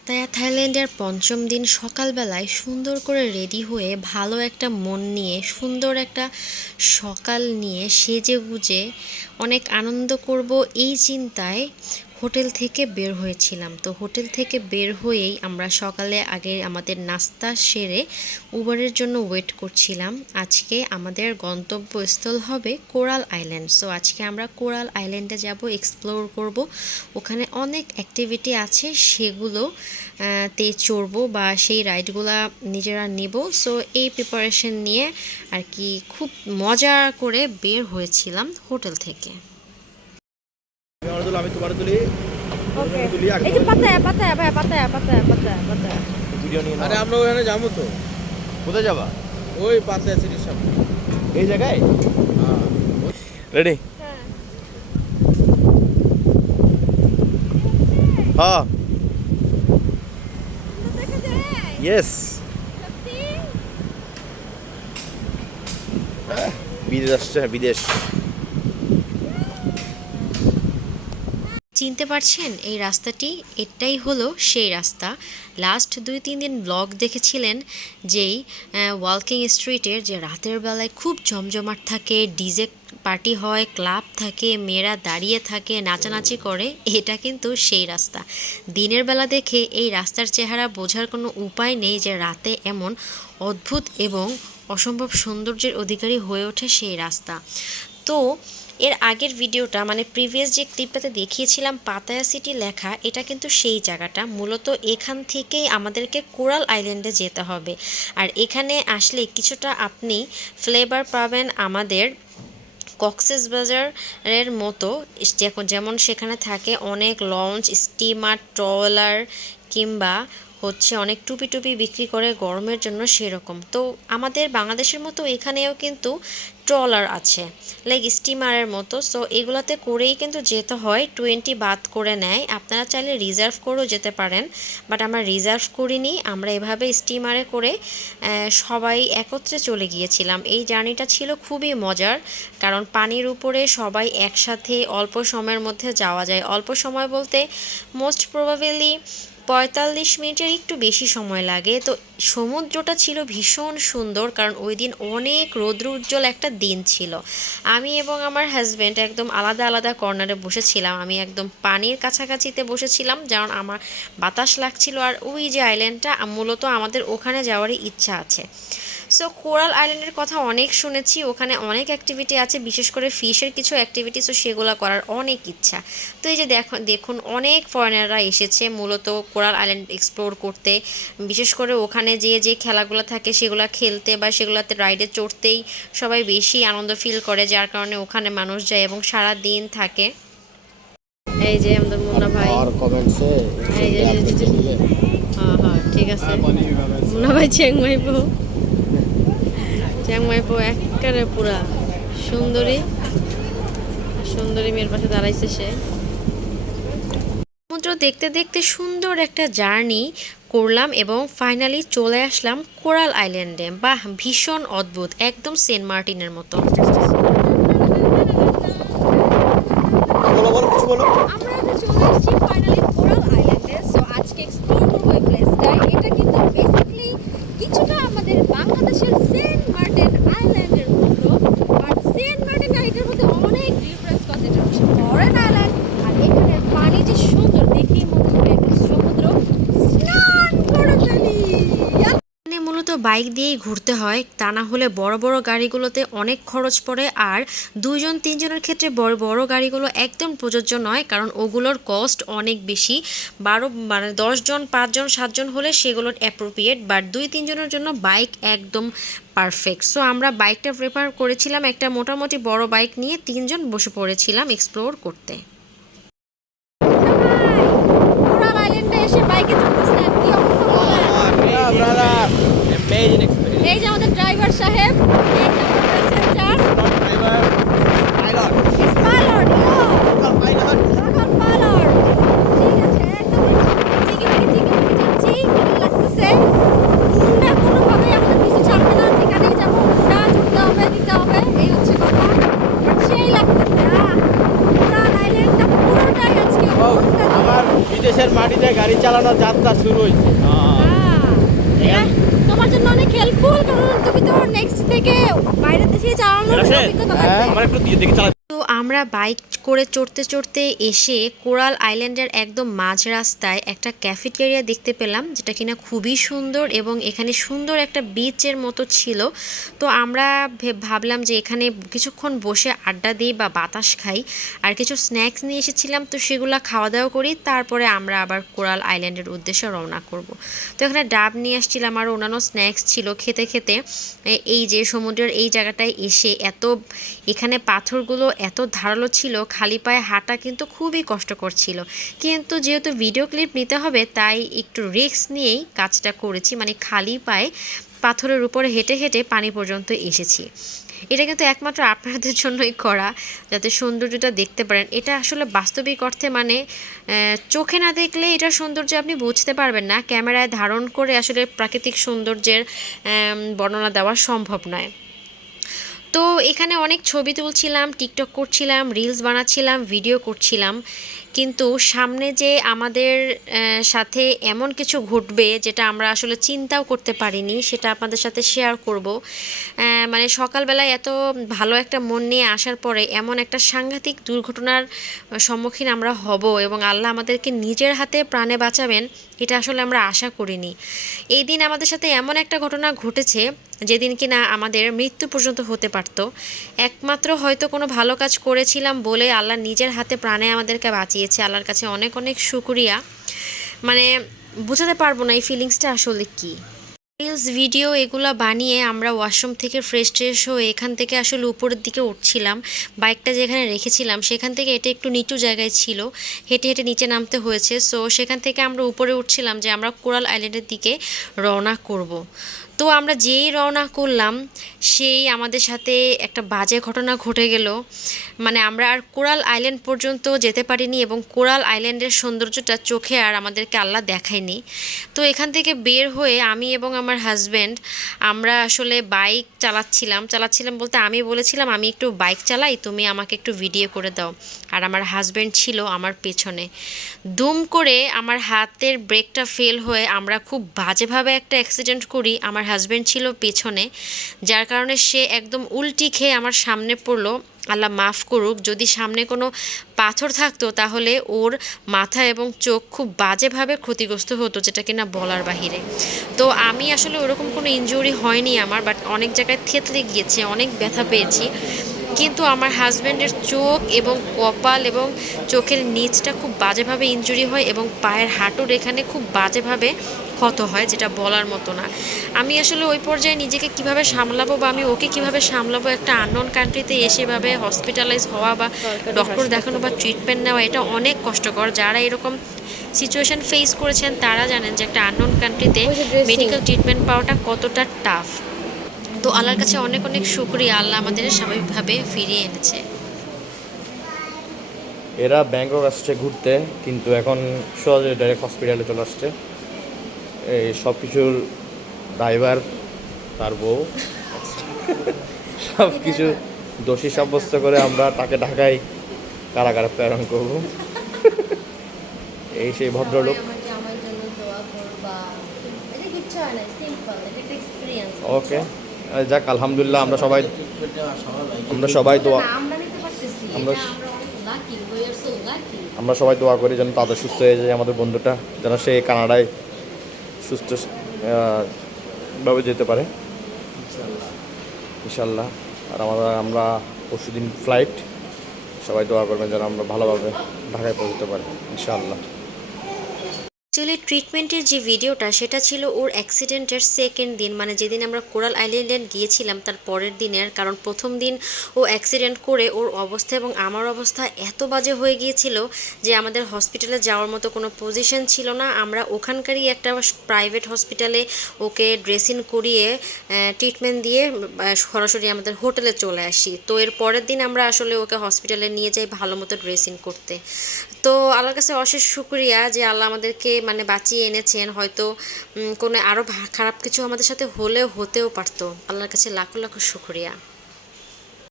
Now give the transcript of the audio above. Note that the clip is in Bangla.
পাতায়া থাইল্যান্ডের পঞ্চম দিন সকালবেলায় সুন্দর করে রেডি হয়ে ভালো একটা মন নিয়ে সুন্দর একটা সকাল নিয়ে সেজেগুজে অনেক আনন্দ করব এই চিন্তায় হোটেল থেকে বের হয়েছিলাম। তো হোটেল থেকে বের হয়েই আমরা সকালে আগে আমাদের নাস্তা সেরে উবারের জন্য ওয়েট করছিলাম। আজকে আমাদের গন্তব্যস্থল হবে কোরাল আইল্যান্ড। সো আজকে আমরা কোরাল আইল্যান্ডে যাব, এক্সপ্লোর করব। ওখানে অনেক অ্যাক্টিভিটি আছে, সেগুলো তে চড়বো বা সেই রাইডগুলা নিজেরা নেব। সো এই প্রিপারেশন নিয়ে আর কি খুব মজা করে বের হয়েছিলাম হোটেল থেকে। আমি তোমার তুলি। ওকে তুলি আগে এই যে পাতায়া পাতায়া ভাই Pattaya Pattaya Pattaya Pattaya video নিয়ে আরে আমরা ওখানে যাবো তো, কোথায় যাবা? ওই পাতা সিটির সামনে। এই জায়গায় হ্যাঁ রেডি? হ্যাঁ হ্যাঁ দেখা যায় ইয়েস। সত্যি বিদেশ আসছে, বিদেশ। চিনতে পারছেন এই রাস্তাটি? এটাই হলো সেই রাস্তা। লাস্ট 2-3 দিন ব্লগ দেখেছিলেন যেই ওয়াকিং স্ট্রিটের, যে রাতের বেলায় খুব জমজমাট থাকে, ডিজে পার্টি হয়, ক্লাব থাকে, মেয়েরা দাঁড়িয়ে থাকে, নাচানাচি করে। এটা কিন্তু সেই রাস্তা। দিনের বেলা দেখে এই রাস্তার চেহারা বোঝার কোনো উপায় নেই যে রাতে এমন অদ্ভুত এবং অসম্ভব সৌন্দর্যের অধিকারী হয়ে ওঠে সেই রাস্তা। তো এর আগের ভিডিওটা মানে প্রিভিয়াস যে ক্লিপটাতে দেখিয়েছিলাম পাতায়া সিটি লেখা, এটা কিন্তু সেই জায়গাটা। মূলত এখান থেকেই আমাদেরকে কোরাল আইল্যান্ডে যেতে হবে। আর এখানে আসলে কিছুটা আপনি ফ্লেভার পাবেন আমাদের কক্সবাজারের মতো। যেমন সেখানে থাকে অনেক লঞ্চ, স্টিমার, ট্রলার কিংবা হচ্ছে অনেক টুপি টুপি বিক্রি করে গরমের জন্য, সেরকম। তো আমাদের বাংলাদেশের মতো এখানেও কিন্তু ট্রলার আছে, লাইক স্টিমারের মতো। সো এগুলাতে করেই কিন্তু যেতে হয়, 20 বাদ করে নেয়। আপনারা চাইলে রিজার্ভ করেও যেতে পারেন, বাট আমরা রিজার্ভ করিনি। আমরা এভাবে স্টিমারে করে সবাই একত্রে চলে গিয়েছিলাম। এই জার্নিটা ছিল খুবই মজার, কারণ পানির উপরে সবাই একসাথে অল্প সময়ের মধ্যে যাওয়া যায়। অল্প সময় বলতে মোস্ট প্রবাবলি 45 মিনিটের একটু বেশি সময় লাগে। তো সমুদ্রটা ছিল ভীষণ সুন্দর, কারণ ওই দিন অনেক রৌদ্র উজ্জ্বল একটা দিন ছিল। আমি এবং আমার হাজব্যান্ড একদম আলাদা আলাদা কর্নারে বসেছিলাম। আমি একদম পানির কাছাকাছিতে বসেছিলাম, যেমন আমার বাতাস লাগছিল। আর ওই যে আইল্যান্ডটা, মূলত আমাদের ওখানে যাওয়ারই ইচ্ছা আছে। সো কোরাল আইল্যান্ডের কথা অনেক শুনেছি, ওখানে অনেক অ্যাক্টিভিটি আছে, বিশেষ করে ফিশের কিছু অ্যাক্টিভিটি, সো সেগুলো করার অনেক ইচ্ছা। তো এই যে দেখুন অনেক ফরেনাররা এসেছে মূলত কোরাল আইল্যান্ড এক্সপ্লোর করতে, বিশেষ করে ওখানে যে খেলাগুলো থাকে সেগুলো খেলতে বা সেগুলোতে রাইডে চড়তেই সবাই বেশি আনন্দ ফিল করে, যার কারণে ওখানে মানুষ যায় এবং সারা দিন থাকে। এই যে আমাদের মুন্না ভাই, और कमेंट से এই যে হ্যাঁ হ্যাঁ ঠিক আছে। মুন্না ভাই চ্যাংমাইপো একেবারে পুরা সুন্দরী সুন্দরী মেয়ের পাশে দাঁড়াইছে সে। সমুদ্র দেখতে দেখতে সুন্দর একটা জার্নি করলাম এবং ফাইনালি চলে আসলাম কোরাল আইল্যান্ডে। বাহ, ভীষণ অদ্ভুত, একদম সেন্ট মার্টিনের মতো। বলো বলো, কিছু বলো। আমরা তো চলে এসেছি ফাইনালি কোরাল আইল্যান্ডে। সো আজকে এক্সপ্লোর করবো এই প্লেসটা। এটা কিন্তু বেসিক্যালি কিছুটা আমাদের বাংলাদেশের সেন্ট মার্টিন আইল্যান্ডের মতো, বাট সেন্ট মার্টিন আর এটার মধ্যে অনেক ডিফারেন্স আছে। এটা হচ্ছে ফরেন আইল্যান্ড, আর এখানের পানি যে সুন্দর, দেখেই মনে হবে একদম সমুদ্র স্নান করে ফেলি। এখানে মূলত বাইক দিয়েই ঘুরতে হয়, তা না হলে বড় বড় গাড়িগুলোতে অনেক খরচ পড়ে। আর 2-3 জনের ক্ষেত্রে বড় বড় গাড়িগুলো একদম প্রযোজ্য নয়, কারণ ওগুলোর কস্ট অনেক বেশি। 10 জন, 5 জন, 7 জন হলে সেগুলোর অ্যাপ্রোপ্রিয়েট, বাট 2-3 জনের জন্য বাইক একদম পারফেক্ট। সো আমরা বাইকটা প্রেফার করেছিলাম, একটা মোটামুটি বড় বাইক নিয়ে 3 জন বসে পড়েছিলাম এক্সপ্লোর করতে। কোরাল আইল্যান্ডে এসে বাইকে চড়তেছেন, কি অবস্থা বলেন? Brother amazing experience. এই যে আমাদের ড্রাইভার সাহেব, এই যে আমাদের passenger driver pilot pilot, pilot এখন পাইলট। ঠিক আছে, একদম চিকিমিকি যাচ্ছি, ভালো লাগতেছে। মুন্ডা কোনোভাবে আমাদের পিছু ছাড়বে না, যেখানেই যাবো মুন্ডা ছুটতে হবে, দিতে হবে, এই হচ্ছে কথা। বাট সেই লাগতেছে। কোরাল আইল্যান্ডটা পুরোটাই আজকে আমার বিদেশের মাটিতে গাড়ি চালানোর যাত্রা শুরু হয়েছে এটা তোমার জন্য অনেক হেল্পফুল, কারণ তুমি তো নেক্সট থেকে বাইরের দেশে চালানোর অভিজ্ঞতা লাগবে। আমার একটু দিয়ে দেখি চালা। তো আমরা বাইক করে চড়তে চড়তে এসে কোরাল আইল্যান্ডের একদম মাঝ রাস্তায় একটা ক্যাফেটেরিয়া দেখতে পেলাম, যেটা কিনা খুবই সুন্দর এবং এখানে সুন্দর একটা বিচের মতো ছিল। তো আমরা ভাবলাম যে এখানে কিছুক্ষণ বসে আড্ডা দিই বা বাতাস খাই, আর কিছু স্ন্যাক্স নিয়ে এসেছিলাম, তো সেগুলো খাওয়া দাওয়া করি, তারপরে আমরা আবার কোরাল আইল্যান্ডের উদ্দেশ্যে রওনা করব। তো এখানে ডাব নিয়ে আসছিলাম আর অন্যান্য স্ন্যাক্স ছিল। খেতে খেতে এই যে সমুদ্রের এই জায়গাটায় এসে এখানে পাথরগুলো এত ধারালো ছিল, খালি পায়ে হাঁটা কিন্তু খুবই কষ্টকর ছিল। কিন্তু যেহেতু ভিডিও ক্লিপ নিতে হবে, তাই একটু রিস্ক নিয়েই কাজটা করেছি, মানে খালি পায়ে পাথরের উপরে হেঁটে হেঁটে পানি পর্যন্ত এসেছি। এটা কিন্তু একমাত্র আপনাদের জন্যই করা, যাতে সৌন্দর্যটা দেখতে পারেন। এটা আসলে বাস্তবিক অর্থে মানে চোখে না দেখলে এটার সৌন্দর্য আপনি বুঝতে পারবেন না, ক্যামেরায় ধারণ করে আসলে প্রাকৃতিক সৌন্দর্যের বর্ণনা দেওয়া সম্ভব নয়। তো এখানে অনেক ছবি তুলছিলাম, টিকটক করছিলাম, রিলস বানাচ্ছিলাম, ভিডিও করছিলাম, কিন্তু সামনে যে আমাদের সাথে এমন কিছু ঘটবে যেটা আমরা আসলে চিন্তাও করতে পারিনি, সেটা আপনাদের সাথে শেয়ার করব। মানে সকালবেলায় এত ভালো একটা মন নিয়ে আসার পরে এমন একটা সাংঘাতিক দুর্ঘটনার সম্মুখীন আমরা হব এবং আল্লাহ আমাদেরকে নিজের হাতে প্রাণে বাঁচাবেন, এটা আসলে আমরা আশা করিনি। এই দিন আমাদের সাথে এমন একটা ঘটনা ঘটেছে যেদিন কিনা আমাদের মৃত্যু পর্যন্ত হতে পারত। একমাত্র হয়তো কোনো ভালো কাজ করেছিলাম বলে আল্লাহ নিজের হাতে প্রাণে আমাদেরকে বাঁচিয়েছে। আল্লাহর কাছে অনেক অনেক শুকরিয়া। মানে বোঝাতে পারবো না এই ফিলিংসটা আসলে কী। রিলস ভিডিও এগুলো বানিয়ে আমরা ওয়াশরুম থেকে ফ্রেশ ট্রেশ হয়ে এখান থেকে আসলে উপরের দিকে উঠছিলাম। বাইকটা যেখানে রেখেছিলাম সেখান থেকে এটা একটু নিচু জায়গায় ছিল, হেঁটে হেঁটে নিচে নামতে হয়েছে। সো সেখান থেকে আমরা উপরে উঠছিলাম যে আমরা কোরাল আইল্যান্ডের দিকে রওনা করব। তো আমরা যেই রওনা করলাম সেই আমাদের সাথে একটা বাজে ঘটনা ঘটে গেল। মানে আমরা আর কোরাল আইল্যান্ড পর্যন্ত যেতে পারিনি এবং কোরাল আইল্যান্ডের সৌন্দর্যটা চোখে আর আমাদেরকে আল্লাহ দেখায়নি। তো এখান থেকে বের হয়ে আমি এবং আমার হাজব্যান্ড আমরা আসলে বাইক চালাচ্ছিলাম বলতে আমি বলেছিলাম আমি একটু বাইক চালাই, তুমি আমাকে একটু ভিডিও করে দাও। আর আমার হাজব্যান্ড ছিল আমার পেছনে। দুম করে আমার হাতের ব্রেকটা ফেল হয়ে আমরা খুব বাজেভাবে একটা অ্যাক্সিডেন্ট করি। আমার হাজব্যান্ড ছিল পেছনে, যার কারণে সে একদম উল্টি খেয়ে আমার সামনে পড়লো। আল্লাহ মাফ করুক, যদি সামনে কোনো পাথর থাকতো তাহলে ওর মাথা এবং চোখ খুব বাজেভাবে ক্ষতিগ্রস্ত হতো, যেটা কিনা বলার বাহিরে। তো আমি আসলে ওরকম কোনো ইনজুরি হয়নি আমার, বাট অনেক জায়গায় থেতলে গিয়েছে, অনেক ব্যথা পেয়েছি। কিন্তু আমার হাজব্যান্ডের চোখ এবং কপাল এবং চোখের নিচটা খুব বাজেভাবে ইনজুরি হয় এবং পায়ের হাঁটুর এখানে খুব বাজেভাবে ক্ষত হয়, যেটা বলার মতো না। আমি আসলে ওই পর্যায়ে নিজেকে কিভাবে সামলাবো বা আমি ওকে কিভাবে সামলাবো, একটা আননোন কান্ট্রিতে এসে এভাবে হসপিটালাইজ হওয়া বা ডক্টর দেখানো বা ট্রিটমেন্ট নেওয়া, এটা অনেক কষ্টকর। যারা এরকম সিচুয়েশান ফেস করেছেন তারা জানেন যে একটা আননোন কান্ট্রিতে মেডিকেল ট্রিটমেন্ট পাওয়াটা কতটা টাফ। তো আল্লাহর কাছে অনেক অনেক শুকরিয়া, আল্লাহ আমাদের স্বাভাবিকভাবে ফিরিয়ে এনেছে। এরা ব্যাংকক আসছে ঘুরতে, কিন্তু এখন সহজে ডাইরেক্ট হসপিটালে চলে আসছে। এই সব কিছুর ড্রাইভার, তার বউ, সব কিছু দোষী সাব্যস্ত করে আমরা তাকে ঢাকায় কারাগারে প্রেরণ করব। এই সেই ভদ্রলোক। ওকে, যাক আলহামদুলিল্লাহ, আমরা সবাই দোয়া আমরা সবাই দোয়া করি যেন তাদের সুস্থ হয়ে যায়, আমাদের বন্ধুটা যেন সে কানাডায় সুস্থ ভাবে যেতে পারে ইনশাল্লাহ। আর আমরা পরশুদিন ফ্লাইট, সবাই দোয়া করবেন যেন আমরা ভালোভাবে ঢাকায় পৌঁছতে পারি ইনশাল্লাহ। অ্যাকচুয়ালি ট্রিটমেন্টের যে ভিডিওটা সেটা ছিল ওর অ্যাক্সিডেন্টের সেকেন্ড দিন, মানে যেদিন আমরা কোরাল আইল্যান্ডে গিয়েছিলাম তার পরের দিনের। কারণ প্রথম দিন ও অ্যাক্সিডেন্ট করে ওর অবস্থা এবং আমার অবস্থা এত বাজে হয়ে গিয়েছিল যে আমাদের হসপিটালে যাওয়ার মতো কোনো পজিশন ছিল না। আমরা ওখানকারই একটা প্রাইভেট হসপিটালে ওকে ড্রেসিং করিয়ে ট্রিটমেন্ট দিয়ে সরাসরি আমাদের হোটেলে চলে আসি। তো এর পরের দিন আমরা আসলে ওকে হসপিটালে নিয়ে যাই ভালো মতো ড্রেসিং করতে। তো আল্লাহর কাছে অশেষ শুকরিয়া যে আল্লাহ আমাদেরকে মানে বাঁচিয়ে এনেছেন। হয়তো কোনো আরও খারাপ কিছু আমাদের সাথে হতেও পারতো। আল্লাহর কাছে লাখো লাখো শুকরিয়া।